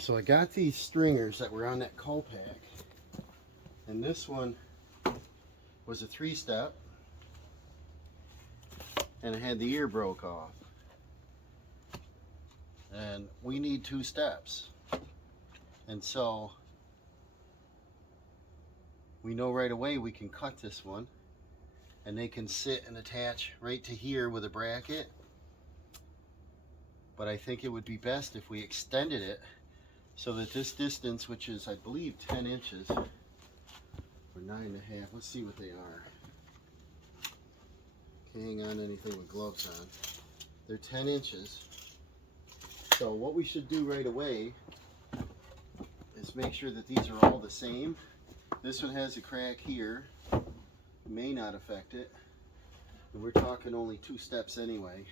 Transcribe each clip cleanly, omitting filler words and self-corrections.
So I got these stringers that were on that Colpack, and this one was a 3-step, and it had the ear broke off. And we need 2 steps. And so we know right away we can cut this one, and they can sit and attach right to here with a bracket. But I think it would be best if we extended it so that this distance, which is I believe 10 inches or 9.5, let's see what they are. Can't hang on to anything with gloves on. They're 10 inches. So what we should do right away is make sure that these are all the same. This one has a crack here, may not affect it, and we're talking only 2 steps anyway.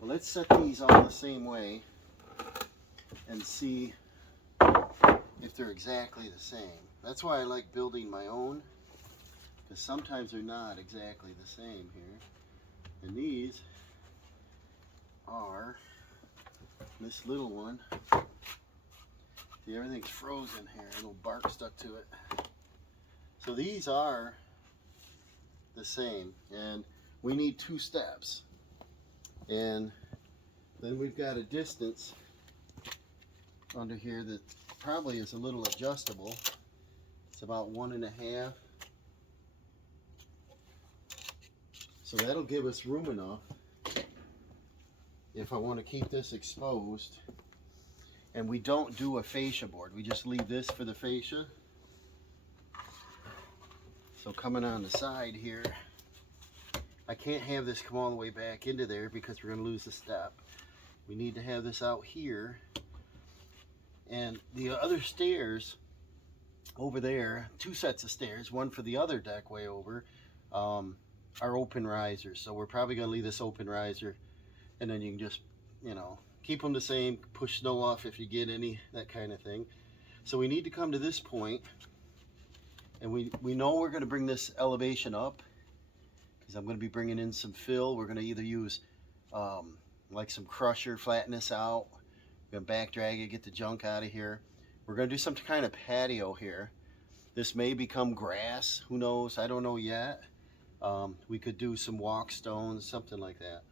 Well, let's set these all the same way and see if they're exactly the same. That's why I like building my own, because sometimes they're not exactly the same here. And these are, this little one, see, everything's frozen here, a little bark stuck to it. So these are the same, and we need 2 steps. And then we've got a distance under here that probably is a little adjustable. It's about 1.5. So that'll give us room enough if I want to keep this exposed. And we don't do a fascia board, we just leave this for the fascia. So coming on the side here, I can't have this come all the way back into there because we're going to lose the step. We need to have this out here. And the other stairs over there, 2 sets of stairs, one for the other deck way over, are open risers. So we're probably going to leave this open riser, and then you can just, you know, keep them the same, push snow off if you get any, that kind of thing. So we need to come to this point, and we know we're going to bring this elevation up, because I'm going to be bringing in some fill. We're going to either use like some crusher, flatten this out. We're going to back drag it, get the junk out of here. We're going to do some kind of patio here. This may become grass, who knows, I don't know yet. We could do some walk stones, something like that.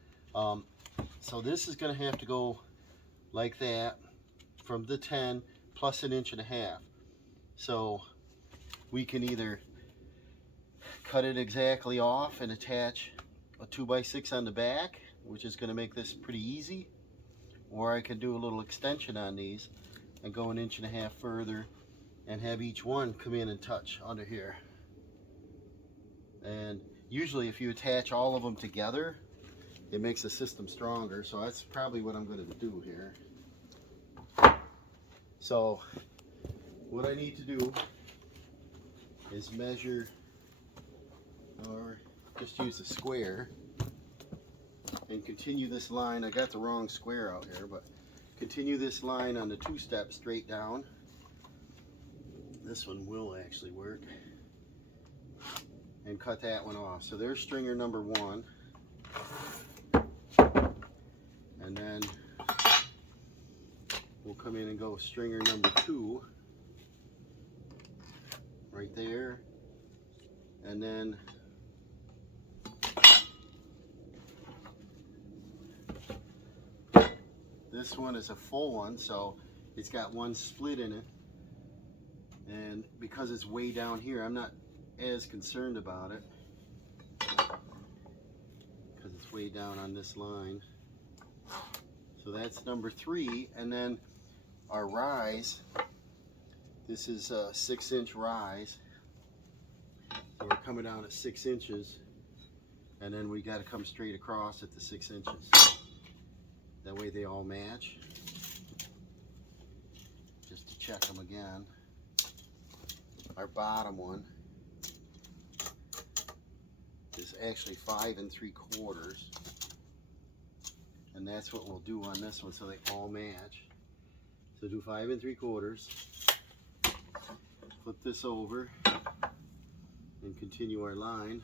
So this is going to have to go like that from the 10 plus 1.5 inches. So we can either cut it exactly off and attach a 2x6 on the back, which is going to make this pretty easy, or I can do a little extension on these and go 1.5 inches further and have each one come in and touch under here. And usually if you attach all of them together, it makes the system stronger, so that's probably what I'm going to do here. So what I need to do is measure, or just use a square, and continue this line. I got the wrong square out here, but continue this line on the 2-step straight down. This one will actually work. And cut that one off. So there's stringer number 1. And then we'll come in and go stringer number 2 right there. And then this one is a full one, so it's got 1 split in it. And because it's way down here, I'm not as concerned about it because it's way down on this line. So that's number 3. And then our rise, this is a 6-inch rise, so we're coming down at 6 inches, and then we got to come straight across at the 6 inches. That way they all match. Just to check them again. Our bottom one is actually 5 3/4, and that's what we'll do on this one, so they all match. So do 5 3/4, flip this over and continue our line,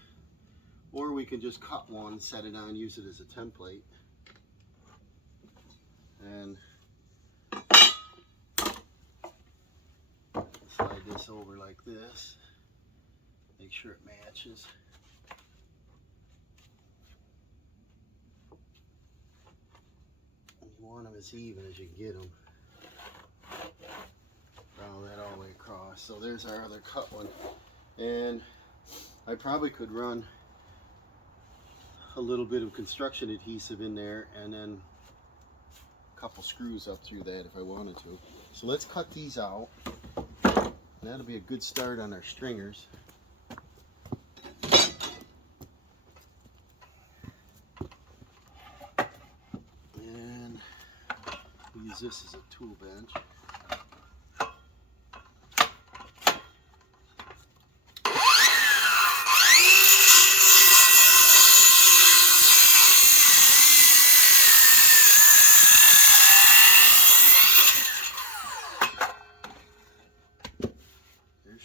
or we can just cut one, set it on, use it as a template. And this over like this. Make sure it matches. You want them as even as you can get them. Round that all the way across. So there's our other cut one. And I probably could run a little bit of construction adhesive in there and then a couple screws up through that if I wanted to. So let's cut these out. And that'll be a good start on our stringers. And use this as a tool bench.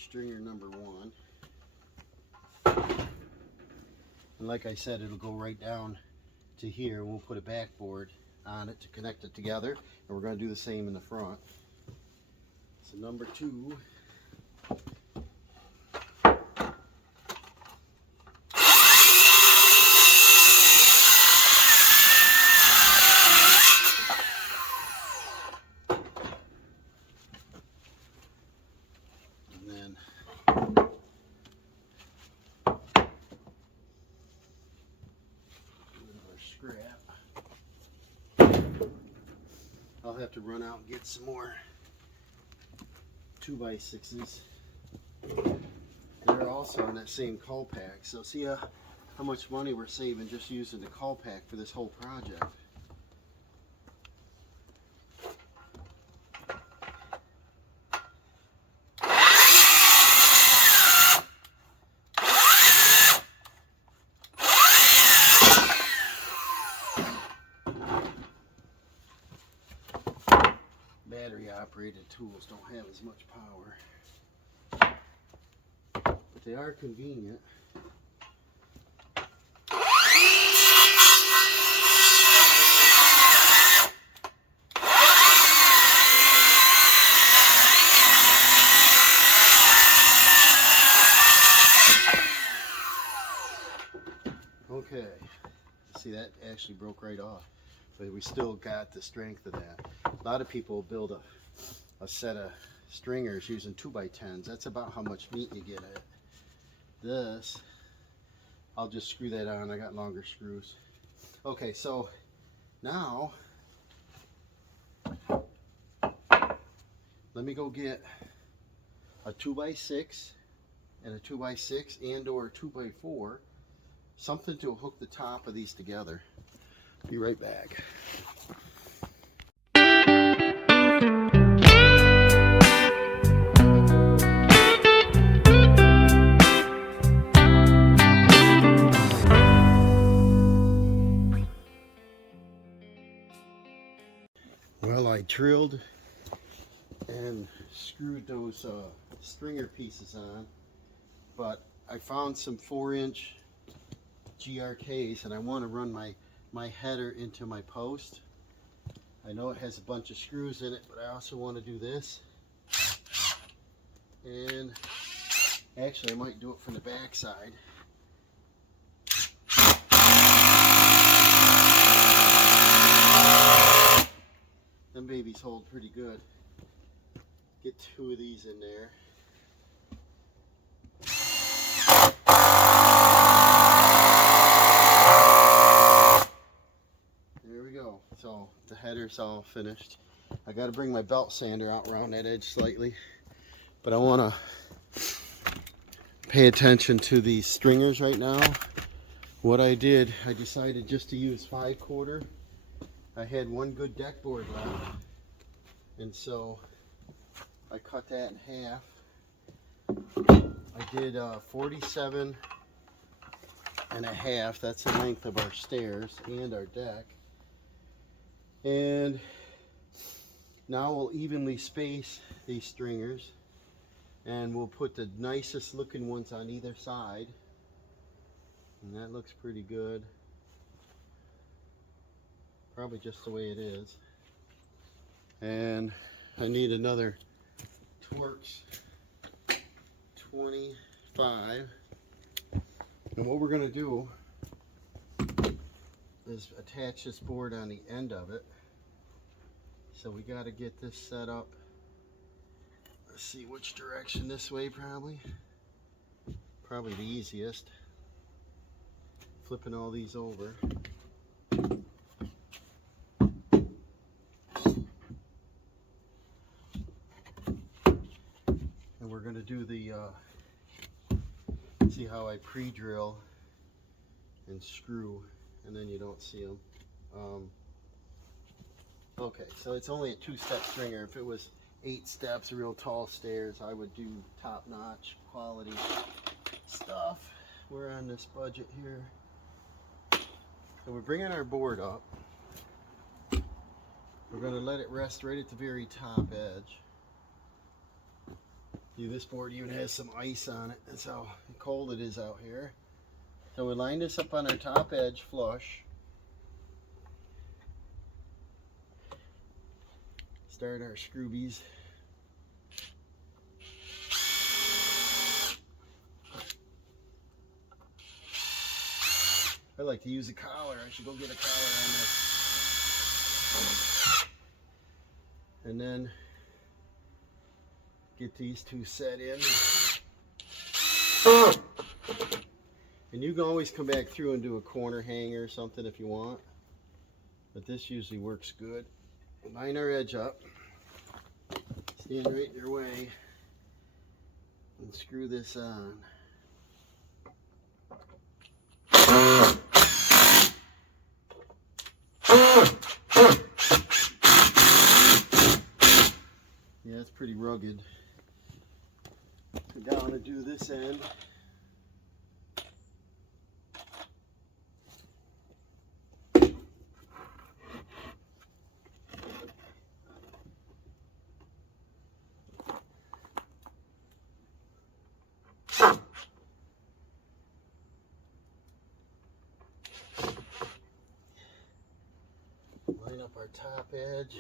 Stringer number one, and like I said, it'll go right down to here. We'll put a backboard on it to connect it together, and we're going to do the same in the front. So number two, scrap. I'll have to run out and get some more 2x6s. They're also on that same cull pack. So see how much money we're saving just using the cull pack for this whole project. Battery operated tools don't have as much power, but they are convenient. Okay, see, that actually broke right off, but we still got the strength of that. A lot of people build a set of stringers using 2x10s. That's about how much meat you get at it. This, I'll just screw that on. I got longer screws. Okay, so now let me go get a 2x6 and a 2x6 and or a 2x4, something to hook the top of these together. Be right back. Well, I drilled and screwed those stringer pieces on, but I found some 4-inch GRKs and I want to run my header into my post. I know it has a bunch of screws in it, but I also want to do this. And actually I might do it from the back side. Them babies hold pretty good. Get 2 of these in there. There we go. So the header's all finished. I got to bring my belt sander out around that edge slightly, but I want to pay attention to these stringers right now. What I did, I decided just to use 5/4. I had one good deck board left, and so I cut that in half. I did 47 and a half. That's the length of our stairs and our deck. And now we'll evenly space these stringers, and we'll put the nicest looking ones on either side. And that looks pretty good. Probably just the way it is. And I need another Torx 25. And what we're going to do is attach this board on the end of it. So we got to get this set up. Let's see which direction. This way probably. Probably the easiest. Flipping all these over. And we're going to do the, see how I pre-drill and screw, and then you don't see them. Okay, so it's only a 2-step stringer. If it was 8 steps, real tall stairs, I would do top-notch quality stuff. We're on this budget here. So we're bringing our board up. We're going to let it rest right at the very top edge. This board even has some ice on it. That's how cold it is out here. So we line this up on our top edge flush. Start our scroobies. I like to use a collar. I should go get a collar on this. And then get these two set in. And you can always come back through and do a corner hanger or something if you want. But this usually works good. Line our edge up. Stand right in your way. And screw this on. Yeah, it's pretty rugged. So now I'm going to do this end. Line up our top edge.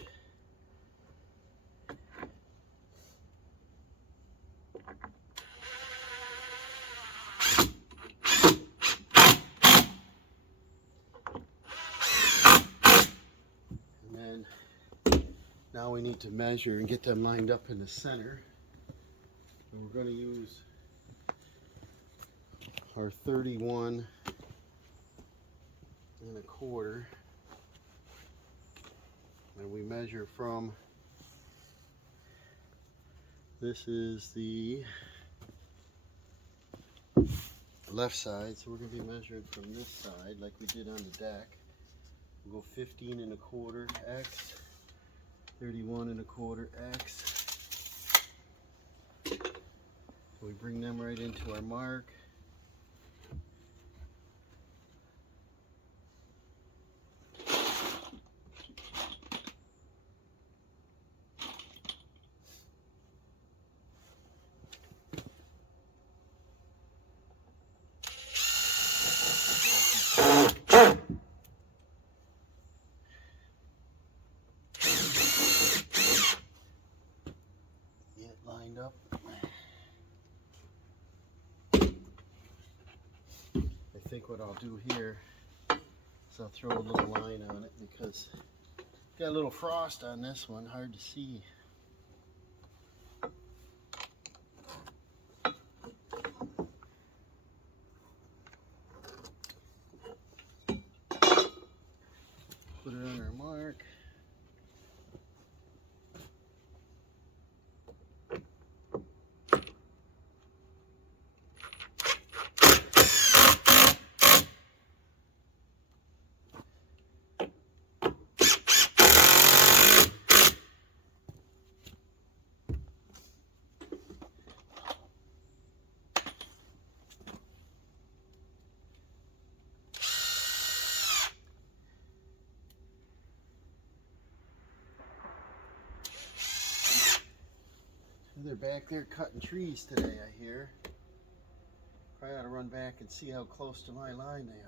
And then now we need to measure and get them lined up in the center. And we're going to use our 31 1/4. And we measure from, this is the left side, so we're going to be measuring from this side like we did on the deck. We'll go 15 1/4 X, 31 1/4 X. So we bring them right into our mark. Get it lined up. I think what I'll do here is I'll throw a little line on it because got a little frost on this one, hard to see. Put it on our mark. They're back there cutting trees today, I hear. Probably ought to run back and see how close to my line they are.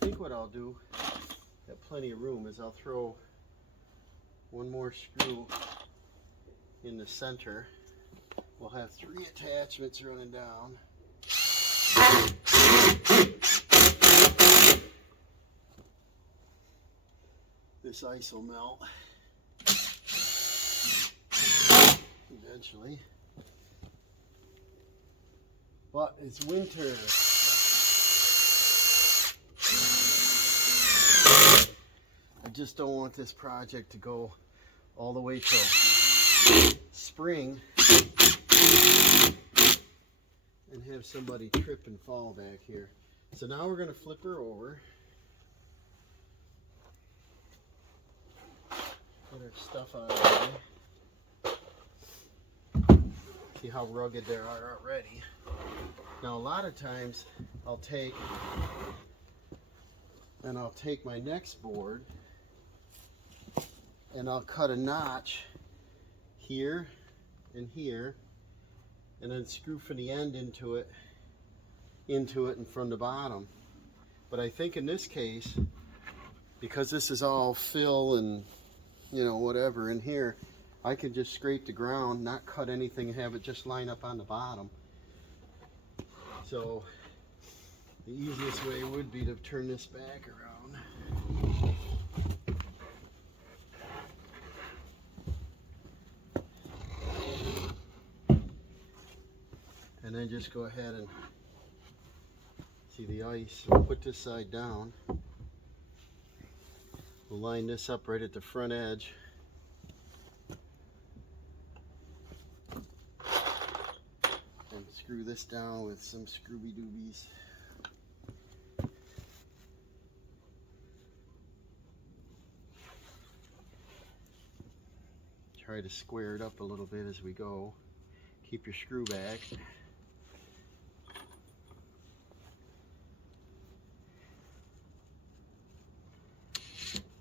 think what I'll do, got plenty of room, is I'll throw one more screw in the center. We'll have 3 attachments running down. This ice will melt eventually. But it's winter. I just don't want this project to go all the way till spring and have somebody trip and fall back here. So now we're going to flip her over. Get our stuff out of the way. See how rugged they are already. Now a lot of times I'll take my next board and I'll cut a notch here and here and then screw from the end into it and from the bottom. But I think in this case, because this is all fill and whatever in here, I can just scrape the ground, not cut anything, and have it just line up on the bottom. So the easiest way would be to turn this back around. And then just go ahead and see the ice. We'll put this side down. We'll line this up right at the front edge. And screw this down with some Scrooby Doobies. Try to square it up a little bit as we go. Keep your screw back.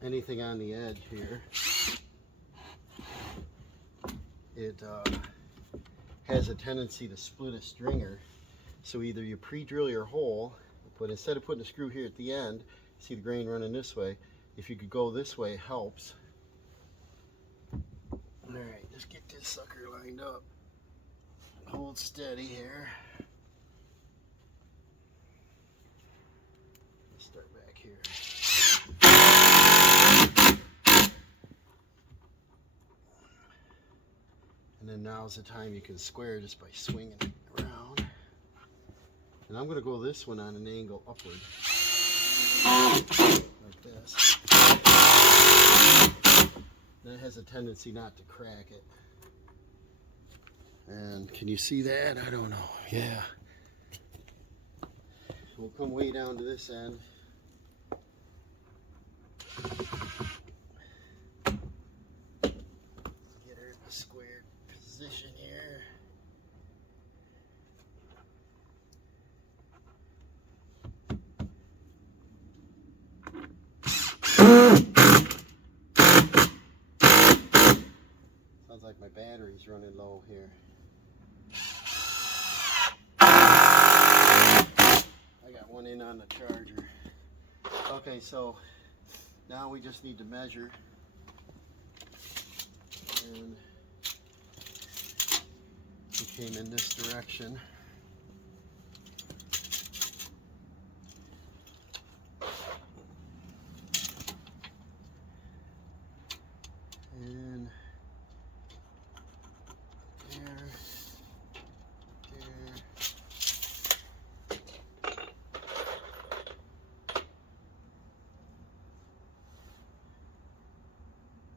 Anything on the edge here, it has a tendency to split a stringer. So either you pre-drill your hole, but instead of putting a screw here at the end, see the grain running this way, if you could go this way, it helps. Alright, just get this sucker lined up. Hold steady here. Let's start back here. And then now's the time you can square just by swinging it around. And I'm going to go this one on an angle upward. Like this. And it has a tendency not to crack it. And can you see that? I don't know. Yeah. We'll come way down to this end. Get her in a squared position here. Sounds like my battery's running low here. I got one in on the charger. Okay, so now we just need to measure. And we came in this direction. And there.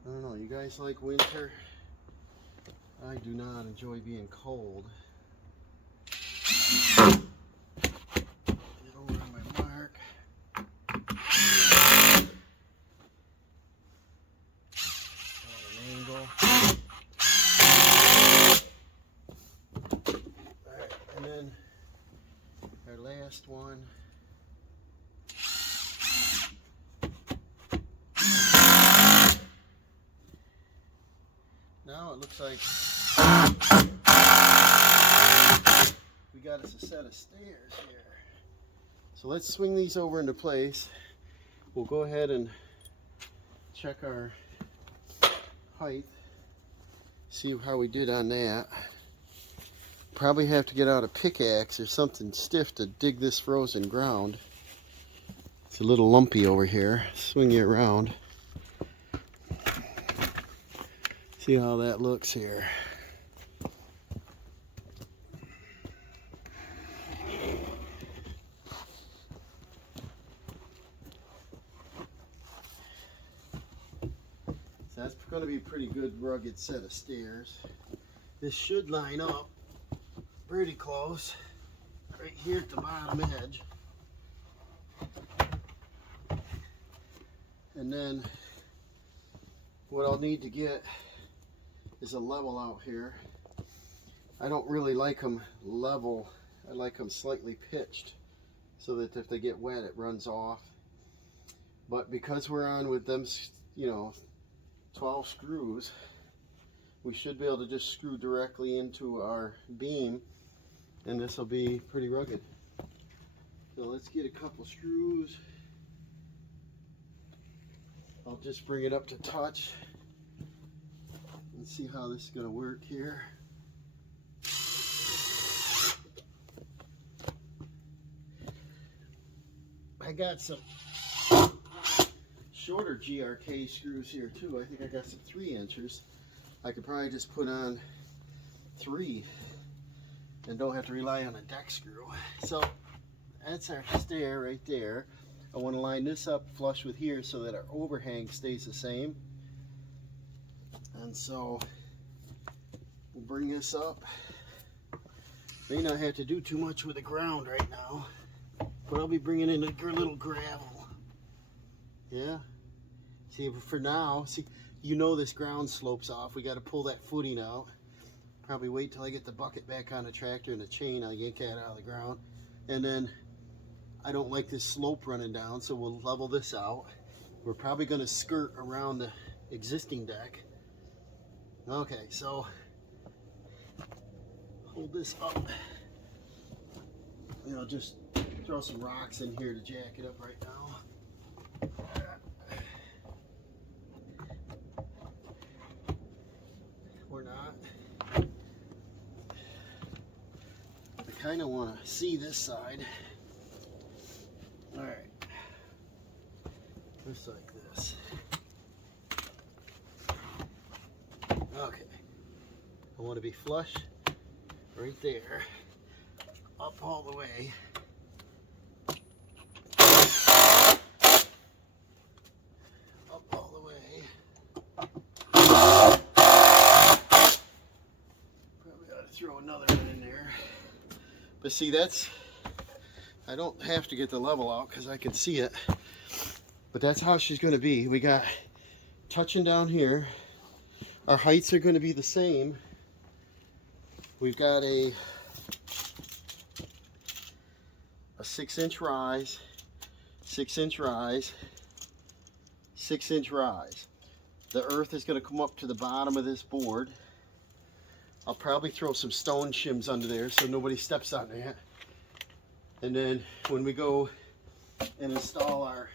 I don't know, you guys like winter? I do not enjoy being cold. Get over on my mark. On an angle. Alright, and then our last one. Now it looks like we got us a set of stairs here. So let's swing these over into place. we'll go ahead and check our height, see how we did on that. Probably have to get out a pickaxe or something stiff to dig this frozen ground. It's a little lumpy over here. Swing it around. See how that looks here. So that's going to be a pretty good rugged set of stairs. This should line up pretty close right here at the bottom edge. And then what I'll need to get is a level out here. I don't really like them level. I like them slightly pitched so that if they get wet it runs off. But because we're on with them, 12 screws, we should be able to just screw directly into our beam, and this will be pretty rugged. So let's get a couple screws. I'll just bring it up to touch and see how this is going to work here. I got some shorter GRK screws here too. I think I got some 3 inchers. I could probably just put on 3 and don't have to rely on a deck screw. So that's our stair right there. I want to line this up flush with here so that our overhang stays the same. And so we'll bring this up. May not have to do too much with the ground right now, but I'll be bringing in a little gravel. Yeah. See, for now, see, this ground slopes off. We got to pull that footing out. Probably wait till I get the bucket back on the tractor and the chain. I'll yank that out of the ground. And then I don't like this slope running down, so we'll level this out. We're probably going to skirt around the existing deck. Okay, so hold this up. Just throw some rocks in here to jack it up right now. Or not. I kind of want to see this side. All right. Just like this. Okay. I want to be flush right there, up all the way. Up all the way. Probably ought to throw another one in there. But see, I don't have to get the level out because I can see it. But that's how she's going to be. We got touching down here. Our heights are going to be the same. We've got a 6-inch rise, 6-inch rise, 6-inch rise. The earth is going to come up to the bottom of this board. I'll probably throw some stone shims under there so nobody steps on that. And then when we go and install our,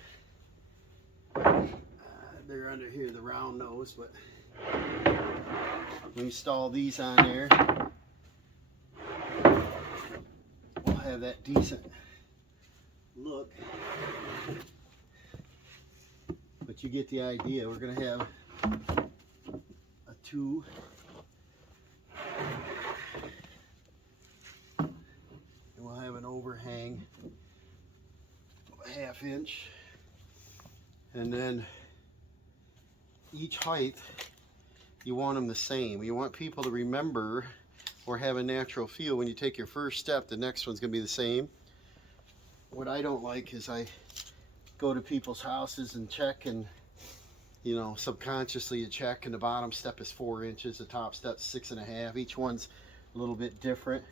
they're under here, the round nose, but we install these on there, we'll have that decent look. But you get the idea. We're going to have a 2. And we'll have an overhang of a 1/2 inch. And then each height, you want them the same. You want people to remember or have a natural feel when you take your first step, the next one's going to be the same. What I don't like is I go to people's houses and check, and subconsciously you check, and the bottom step is 4 inches, the top step's 6.5. Each one's a little bit different,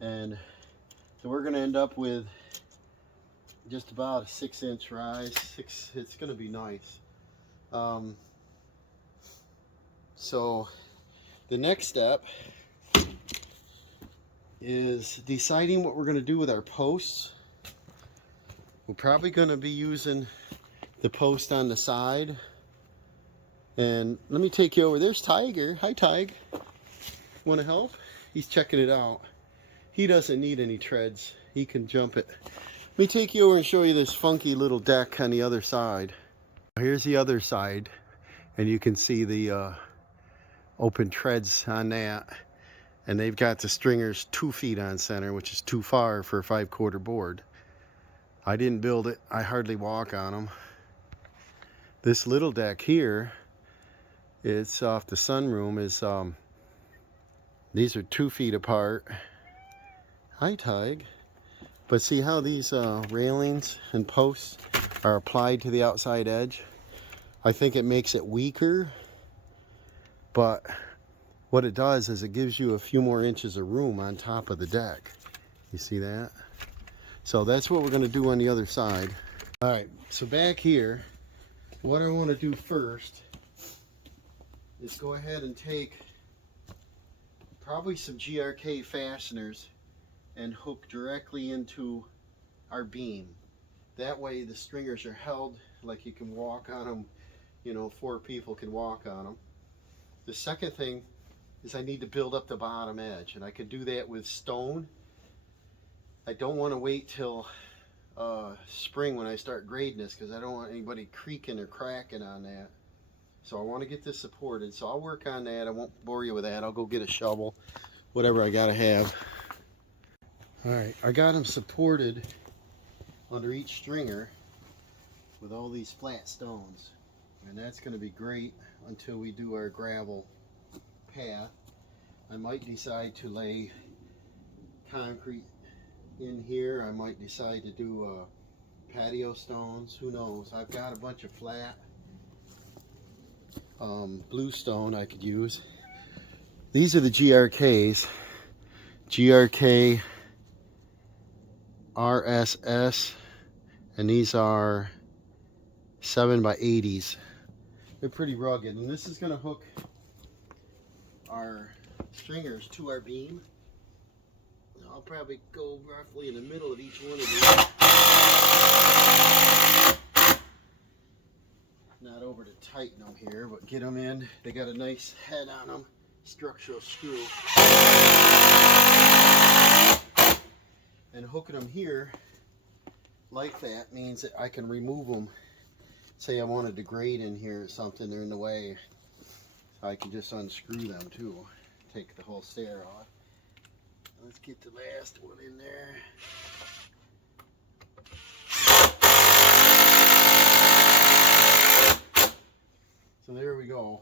and so we're going to end up with just about a 6-inch rise. It's going to be nice. So the next step is deciding what we're going to do with our posts. We're probably going to be using the post on the side. And let me take you over. There's Tiger. Hi, Tig. Want to help? He's checking it out. He doesn't need any treads. He can jump it. Let me take you over and show you this funky little deck on the other side. Here's the other side, and you can see the open treads on that. And they've got the stringers 2 feet on center, which is too far for a 5/4 board. I didn't build it. I hardly walk on them. This little deck here, it's off the sunroom, is these are 2 feet apart. Hi, Tig. But see how these railings and posts are applied to the outside edge? I think it makes it weaker, but what it does is it gives you a few more inches of room on top of the deck. You see that? So that's what we're going to do on the other side. All right, so back here, what I want to do first is go ahead and take probably some GRK fasteners and hook directly into our beam. That way the stringers are held like you can walk on them, you know, 4 people can walk on them. The second thing is I need to build up the bottom edge, and I could do that with stone. I don't want to wait till spring when I start grading this, because I don't want anybody creaking or cracking on that. So I want to get this supported, so I'll work on that. I won't bore you with that. I'll go get a shovel, whatever I gotta have. All right, I got them supported under each stringer with all these flat stones, and that's going to be great until we do our gravel path. I might decide to lay concrete in here. I might decide to do patio stones. Who knows? I've got a bunch of flat bluestone I could use. These are the GRKs. GRK RSS, and these are 7x80s. They're pretty rugged, and this is going to hook our stringers to our beam. I'll probably go roughly in the middle of each one of these. Not over to tighten them here, but get them in. They got a nice head on them, structural screw. And hooking them here like that means that I can remove them. Say I wanted to grate in here or something, they're in the way. So I can just unscrew them too. Take the whole stair off. Let's get the last one in there. So there we go.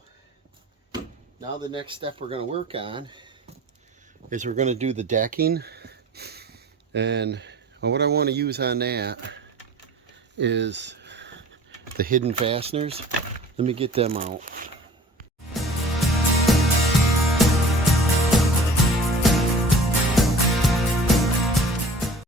Now the next step we're going to work on is we're going to do the decking. And what I want to use on that is the hidden fasteners. Let me get them out.